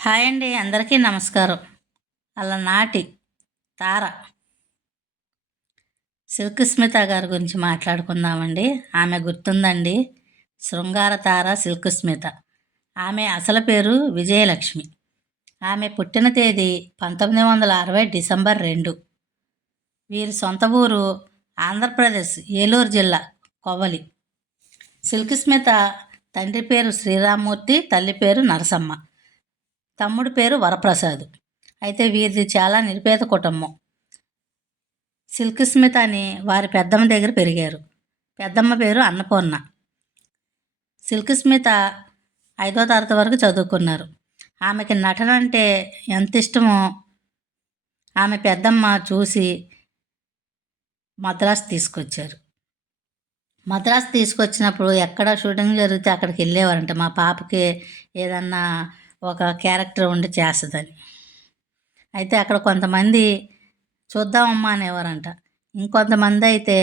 Hi అండి, అందరికీ నమస్కారం. అలనాటి తార సిల్క్ స్మిత గారి గురించి మాట్లాడుకుందామండి. ఆమె గుర్తుందండి, శృంగార తార సిల్క్ స్మిత. ఆమె అసలు పేరు విజయలక్ష్మి. ఆమె పుట్టిన తేదీ 1960 డిసెంబర్ 2. వీరి సొంత ఊరు ఆంధ్రప్రదేశ్ ఏలూరు జిల్లా కొవ్వలి. సిల్క్ స్మిత తండ్రి పేరు శ్రీరామ్మూర్తి, తల్లి పేరు నరసమ్మ, తమ్ముడి పేరు వరప్రసాద్. అయితే వీరిది చాలా నిరుపేద కుటుంబం. సిల్క్ స్మిత అని వారి పెద్దమ్మ దగ్గర పెరిగారు. పెద్దమ్మ పేరు అన్నపూర్ణ. సిల్క్ స్మిత 5వ తరగతి వరకు చదువుకున్నారు. ఆమెకి నటన అంటే ఎంత ఇష్టమో ఆమె పెద్దమ్మ చూసి మద్రాసు తీసుకొచ్చారు. మద్రాసు తీసుకొచ్చినప్పుడు ఎక్కడ షూటింగ్ జరిగితే అక్కడికి వెళ్ళేవారంట. మా పాపకి ఏదన్నా ఒక క్యారెక్టర్ ఉండి చేస్తుందని. అయితే అక్కడ కొంతమంది చూద్దామమ్మా అనేవారంట. ఇంకొంతమంది అయితే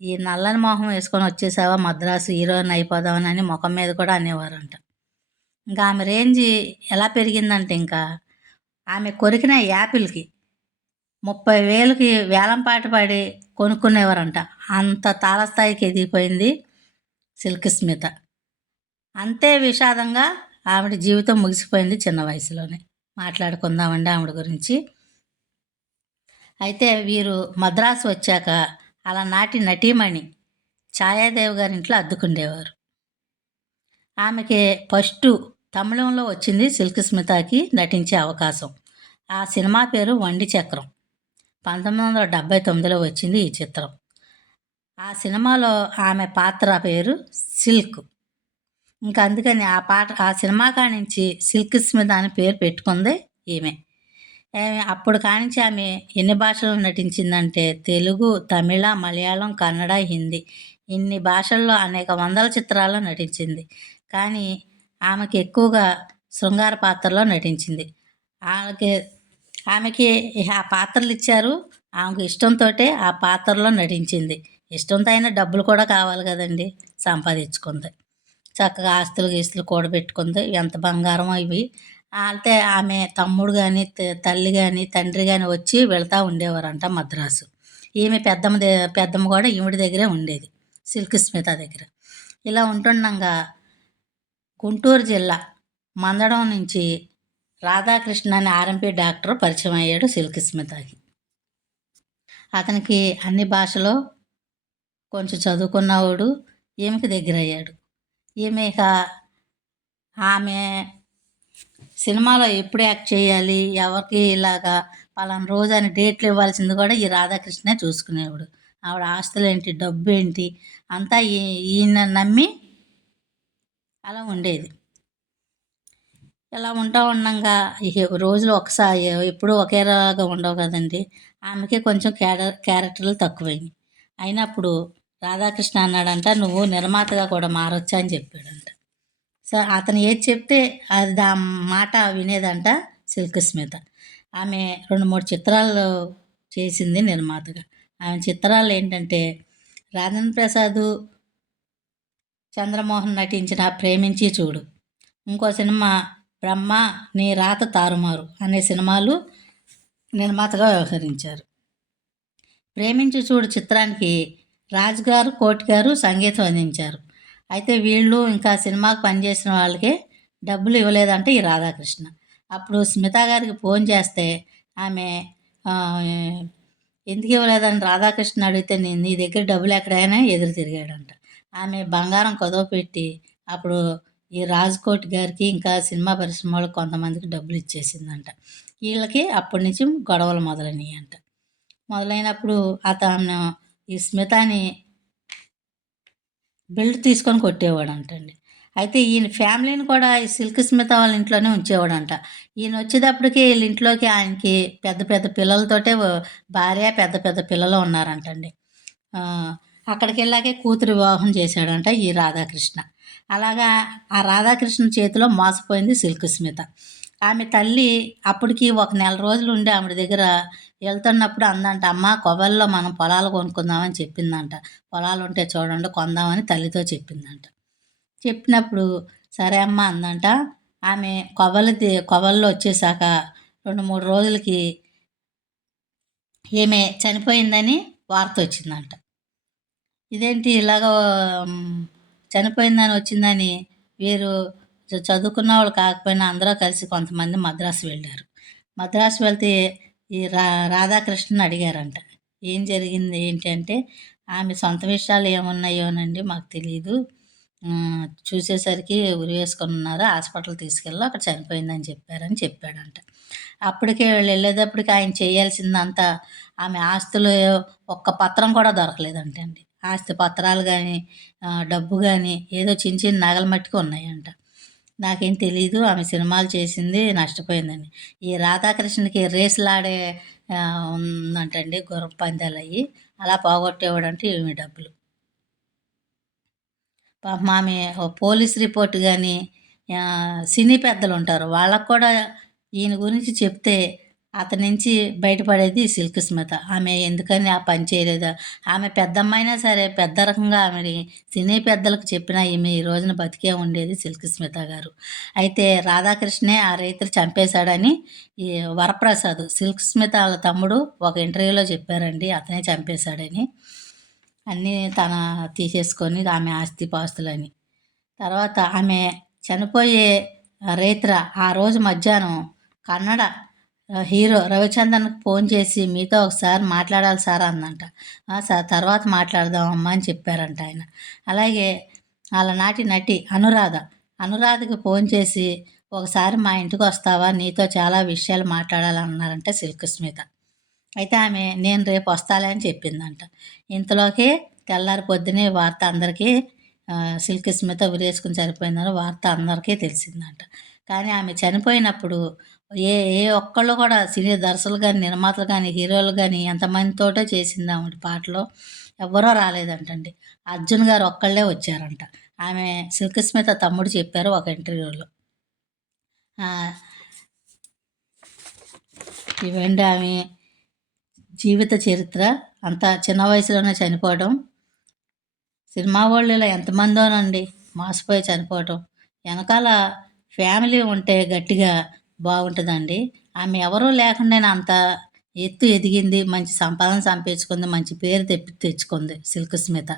ఈ నల్లని మొహం వేసుకొని వచ్చేసావా మద్రాసు హీరోయిన్ అయిపోదామని ముఖం మీద కూడా అనేవారంట. ఇంకా ఆమె రేంజ్ ఎలా పెరిగిందంటే ఇంకా ఆమె కొరికిన యాపిల్కి 30,000కి వేలంపాట పడి కొనుక్కునేవారంట. అంత తారస్థాయికి ఎదిగిపోయింది సిల్క్ స్మిత. అంతే విషాదంగా ఆవిడ జీవితం ముగిసిపోయింది చిన్న వయసులోనే. మాట్లాడుకుందామండి ఆవిడ గురించి. అయితే వీరు మద్రాసు వచ్చాక అలనాటి నటీమణి ఛాయాదేవి గారి ఇంట్లో అద్దుకుండేవారు. ఆమెకి ఫస్ట్ తమిళంలో వచ్చింది సిల్క్ స్మితకి నటించే అవకాశం. ఆ సినిమా పేరు వండి చక్రం. 1979లో వచ్చింది ఈ చిత్రం. ఆ సినిమాలో ఆమె పాత్ర పేరు సిల్క్. ఇంకా అందుకని ఆ సినిమా కానించి సిల్క్ స్మిత అని పేరు పెట్టుకుంది ఈమె. అప్పుడు కానించి ఆమె ఎన్ని భాషల్లో నటించిందంటే తెలుగు, తమిళ, మలయాళం, కన్నడ, హిందీ ఇన్ని భాషల్లో అనేక వందల చిత్రాల్లో నటించింది. కానీ ఆమెకి ఎక్కువగా శృంగార పాత్రలో నటించింది. ఆమెకి ఆ పాత్రలు ఇచ్చారు. ఆమెకు ఇష్టంతో ఆ పాత్రలో నటించింది. ఇష్టంతో అయినా డబ్బులు కూడా కావాలి కదండి, సంపాదించుకుంది. చక్కగా ఆస్తులు గీస్తులు కూడబెట్టుకుంది. ఎంత బంగారం ఇవి. అయితే ఆమె తమ్ముడు కానీ తల్లి కానీ తండ్రి కానీ వచ్చి వెళ్తూ ఉండేవారంట మద్రాసు. ఈమె పెద్దమ్మ కూడా ఈవిడ దగ్గరే ఉండేది, సిల్క్ స్మిత దగ్గర. ఇలా ఉంటుండగా గుంటూరు జిల్లా మందడం నుంచి రాధాకృష్ణ అనే ఆర్ఎంపీ డాక్టర్ పరిచయం అయ్యాడు సిల్క్ స్మితకి. అతనికి అన్ని భాషలో కొంచెం చదువుకున్నవాడు. ఈమెకి దగ్గర అయ్యాడు. ఈమె ఆమె సినిమాలో ఎప్పుడు యాక్ట్ చేయాలి, ఎవరికి ఇలాగా పలానా రోజు అని డేట్లు ఇవ్వాల్సింది కూడా ఈ రాధాకృష్ణే చూసుకునేవాడు. ఆవిడ ఆస్తులు ఏంటి, డబ్బు ఏంటి అంతా ఈయన నమ్మి అలా ఉండేది. ఇలా ఉండగా రోజులు ఒకసారి ఎప్పుడూ ఒకేలాగా ఉండవు కదండి. ఆమెకి కొంచెం క్యారెక్టర్లు తక్కువైనాయి. అయినప్పుడు రాధాకృష్ణ అన్నాడంట, నువ్వు నిర్మాతగా కూడా మారొచ్చా అని చెప్పాడంట. సో అతను ఏది చెప్తే అది ఆ మాట వినేదంట సిల్క్ స్మిత. ఆమె 2-3 చిత్రాలు చేసింది నిర్మాతగా. ఆమె చిత్రాలు ఏంటంటే రాజేంద్ర ప్రసాద్, చంద్రమోహన్ నటించిన ప్రేమించి చూడు, ఇంకో సినిమా బ్రహ్మ నీ రాత తారుమారు అనే సినిమాలు నిర్మాతగా వ్యవహరించారు. ప్రేమించి చూడు చిత్రానికి రాజుగారు, కోటి గారు సంగీతం అందించారు. అయితే వీళ్ళు ఇంకా సినిమాకి పనిచేసిన వాళ్ళకి డబ్బులు ఇవ్వలేదంటే ఈ రాధాకృష్ణ. అప్పుడు స్మిత గారికి ఫోన్ చేస్తే ఆమె ఎందుకు ఇవ్వలేదని రాధాకృష్ణ అడిగితే నీ దగ్గర డబ్బులు ఎక్కడైనా ఎదురు తిరిగాడంట. ఆమె బంగారం కుదవ పెట్టి అప్పుడు ఈ రాజ్కోట్ గారికి ఇంకా సినిమా పరిశ్రమ వాళ్ళకి కొంతమందికి డబ్బులు ఇచ్చేసిందంట. వీళ్ళకి అప్పటి నుంచి గొడవలు మొదలైనవి. మొదలైనప్పుడు అతను ఈ స్మితని బెల్ట్ తీసుకొని కొట్టేవాడంటండి. అయితే ఈయన ఫ్యామిలీని కూడా ఈ సిల్క్ స్మిత వాళ్ళ ఇంట్లోనే ఉంచేవాడంట. ఈయన వచ్చేటప్పటికి వీళ్ళ ఇంట్లోకి ఆయనకి పెద్ద పెద్ద పిల్లలతోటే భార్య, పెద్ద పెద్ద పిల్లలు ఉన్నారంటండి. అక్కడికి వెళ్ళాకే కూతురు వివాహం చేశాడంట ఈ రాధాకృష్ణ. అలాగా ఆ రాధాకృష్ణ చేతిలో మోసపోయింది సిల్క్ స్మిత. ఆమె తల్లి అప్పటికి 1 నెల రోజులు ఉండి ఆవిడ దగ్గర వెళ్తున్నప్పుడు అందంట, అమ్మ కొవ్వల్లో మనం పొలాలు కొనుక్కుందామని చెప్పిందంట. పొలాలు ఉంటే చూడండి కొందామని తల్లితో చెప్పిందంట. చెప్పినప్పుడు సరే అమ్మ అందంట. ఆమె కోవల్లో వచ్చేసాక 2, 3 రోజులకి ఈమె చనిపోయిందని వార్త వచ్చిందంట. ఇదేంటి ఇలాగ హ్మ్, చనిపోయిందని వచ్చిందని వీరు చదువుకున్న వాళ్ళు కాకపోయినా అందరూ కలిసి కొంతమంది మద్రాసు వెళ్ళారు. మద్రాసు వెళ్తే ఈ రాధాకృష్ణని అడిగారంట. ఏం జరిగింది ఏంటి అంటే, ఆమె సొంత విషయాలు ఏమున్నాయోనండి మాకు తెలీదు. చూసేసరికి ఉరి వేసుకొనున్నారు. హాస్పిటల్ తీసుకెళ్ళి అక్కడ చనిపోయిందని చెప్పారని చెప్పాడంట. అప్పటికే వీళ్ళెళ్ళేటప్పటికి ఆయన చేయాల్సిందంతా ఆమె ఆస్తులు ఒక్క పత్రం కూడా దొరకలేదంటండి. ఆస్తి పత్రాలు గానీ, డబ్బు గానీ ఏదో చిన్న చిన్న నగలు మట్టుకు ఉన్నాయంట. నాకేం తెలీదు ఆమె సినిమాలు చేసింది నష్టపోయిందని. ఈ రాధాకృష్ణకి రేసులాడే ఉందంటండి గుర్రపు పందాలయ్యి. అలా పోగొట్టేవాడంట ఈమె డబ్బులు. పాపం ఆమె పోలీస్ రిపోర్ట్ గానీ, సినీ పెద్దలుంటారు. వాళ్ళకి కూడా ఈయన గురించి చెప్తే అతని నుంచి బయటపడేది సిల్క్ స్మిత. ఆమె ఎందుకని ఆ పని చేయలేదా? ఆమె పెద్దమ్మాయినా సరే పెద్ద రకంగా ఆమెని సినీ పెద్దలకు చెప్పినా ఈమె ఈ రోజున బతికే ఉండేది సిల్క్ స్మిత గారు. అయితే రాధాకృష్ణే ఆ రైతుని చంపేశాడని ఈ వరప్రసాద్ సిల్క్ స్మిత ఆళ్ళ తమ్ముడు ఒక ఇంటర్వ్యూలో చెప్పారండి. అతనే చంపేశాడని. అన్నీ తీసేసుకొని ఆమె ఆస్తిపాస్తులని. తర్వాత ఆమె చనిపోయే రేత్ర ఆ రోజు మధ్యాహ్నం కన్నడ హీరో రవిచంద్రన్‌కి ఫోన్ చేసి మీతో ఒకసారి మాట్లాడాలి సార్ అందంట. సార్ తర్వాత మాట్లాడదాం అమ్మా అని చెప్పారంట ఆయన. అలాగే ఆలనాటి నటి అనురాధకి ఫోన్ చేసి ఒకసారి మా ఇంటికొస్తావా? నీతో చాలా విషయాలు మాట్లాడాలన్నారంట సిల్క్ స్మిత. అయితే ఆమె నేను రేపు వస్తాలే అని చెప్పిందంట. ఇంతలోకే తెల్లారి పొద్దునే వార్త అందరికీ సిల్క్ స్మిత ఉరేసుకొని చనిపోయిందని వార్త అందరికీ తెలిసిందంట. కానీ ఆమె చనిపోయినప్పుడు ఏ ఏ ఒక్కళ్ళు కూడా సినీ దర్శకులు గానీ, నిర్మాతలు గానీ, హీరోలు గానీ ఎంతమందితోటో చేసింది ఆవిడ పాటలు. ఎవ్వరూ రాలేదంటండి. అర్జున్ గారు ఒక్కళ్ళే వచ్చారంట. ఆమె సిల్క్ స్మిత తమ్ముడు చెప్పారు ఒక ఇంటర్వ్యూలో. ఇవండి ఆమె జీవిత చరిత్ర. అంత చిన్న వయసులోనే చనిపోవడం. సినిమా వాళ్ళు ఇలా ఎంతమందోనండి మోసపోయి చనిపోవటం. వెనకాల ఫ్యామిలీ ఉంటే గట్టిగా బాగుంటుందండి. ఆమె ఎవరూ లేకుండానే అంత ఎత్తు ఎదిగింది. మంచి సంపాదన సంపాదించుకుంది. మంచి పేరు తెచ్చుకుంది సిల్క్ స్మిత.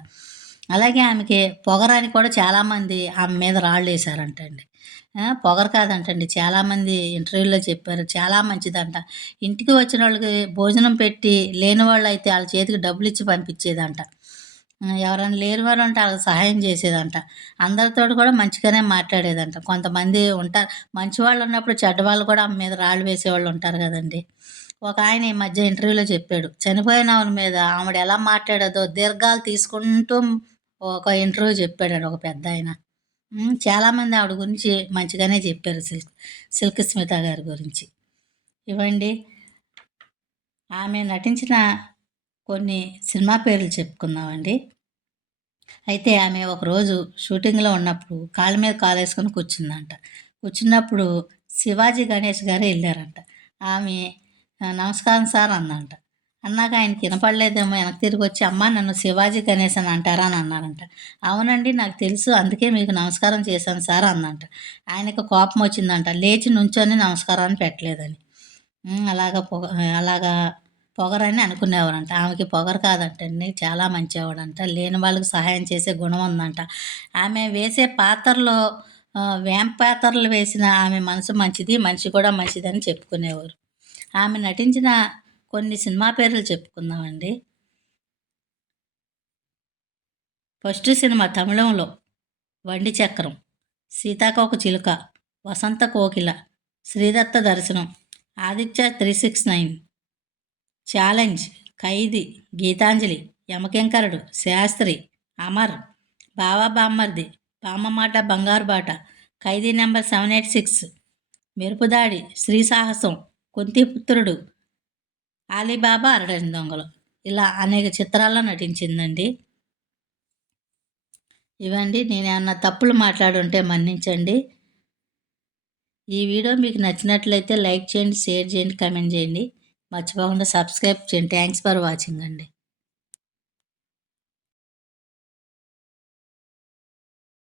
అలాగే ఆమెకి పొగరని కూడా చాలామంది ఆమె మీద రాళ్ళేశారంటండి. పొగరు కాదంటండి. చాలామంది ఇంటర్వ్యూలో చెప్పారు. చాలా మంచిదంట. ఇంటికి వచ్చిన వాళ్ళకి భోజనం పెట్టి లేని వాళ్ళైతే ఆళ్ళ చేతికి డబ్బులిచ్చి పంపించేదంట. ఎవరైనా లేని వారు ఉంటే ఆళ్ళకి సహాయం చేసేదంట. అందరితోటి కూడా మంచిగానే మాట్లాడేదంట. కొంతమంది ఉంటారు మంచివాళ్ళు ఉన్నప్పుడు చెడ్డవాళ్ళు కూడా ఆమె మీద రాళ్ళు వేసేవాళ్ళు ఉంటారు కదండీ! ఒక ఆయన ఈ మధ్య ఇంటర్వ్యూలో చెప్పాడు. చనిపోయిన ఆవిడ మీద ఆవిడ ఎలా మాట్లాడేదో దీర్ఘాలు తీసుకుంటూ ఒక ఇంటర్వ్యూ చెప్పాడండి ఒక పెద్దాయన. చాలామంది ఆవిడ గురించి మంచిగానే చెప్పారు సిల్క్ స్మిత గారి గురించి. ఇవండి ఆమె నటించిన కొన్ని సినిమా పేర్లు చెప్పుకుందామండి. అయితే ఆమె ఒకరోజు షూటింగ్‌లో ఉన్నప్పుడు కాళ్ళ మీద కాలేసుకొని కూర్చుందంట. కూర్చున్నప్పుడు శివాజీ గణేష్ గారు ఎళ్లారంట. ఆమె నమస్కారం సార్ అందంట. అన్నాక ఆయనకి వినపడలేదేమో వెనక్కి తిరిగొచ్చి అమ్మా నన్ను శివాజీ గణేష్ అని అంటారా అని అన్నారంట. అవునండి నాకు తెలుసు అందుకే మీకు నమస్కారం చేశాను సార్ అందంట. ఆయనకు కోపం వచ్చిందంట. లేచి నుంచొని నమస్కారం అని పెట్టలేదని. అలాగా పొగరని అనుకునేవారంట. ఆమెకి పొగరు కాదంటండి. చాలా మంచివాడంట. లేని వాళ్ళకి సహాయం చేసే గుణం ఉందంట. ఆమె వేసే పాత్రలో వేంప పాత్రలు వేసిన ఆమె మనసు మంచిది. మనిషి కూడా మంచిదని చెప్పుకునేవారు. ఆమె నటించిన కొన్ని సినిమా పేర్లు చెప్పుకుందామండి. ఫస్ట్ సినిమా తమిళంలో 'వండి చక్రం', 'సీతాకోక చిలుక', 'వసంత కోకిల', 'శ్రీదత్త దర్శనం', 'ఆదిత్య 369', 'ఛాలెంజ్', 'ఖైదీ', 'గీతాంజలి', 'యమకింకరుడు', 'శాస్త్రి', 'అమర్', 'బావా బామ్మర్ది', 'బామ్మమాట బంగారు బాట', 'ఖైదీ నంబర్ 786', 'మెరుపుదాడి', 'స్త్రీ సాహసం', 'కుంతిపుత్రుడు', 'అలీబాబా అరడజను దొంగలు' ఇలా అనేక చిత్రాల్లో నటించిందండి. ఇవండి నేనేమన్నా తప్పులు మాట్లాడుంటే మన్నించండి. ఈ వీడియో మీకు నచ్చినట్లయితే లైక్ చేయండి, షేర్ చేయండి, కామెంట్ చేయండి. మర్చిపోకుండా సబ్స్క్రైబ్ చేయండి. థ్యాంక్స్ ఫర్ వాచింగ్ అండి.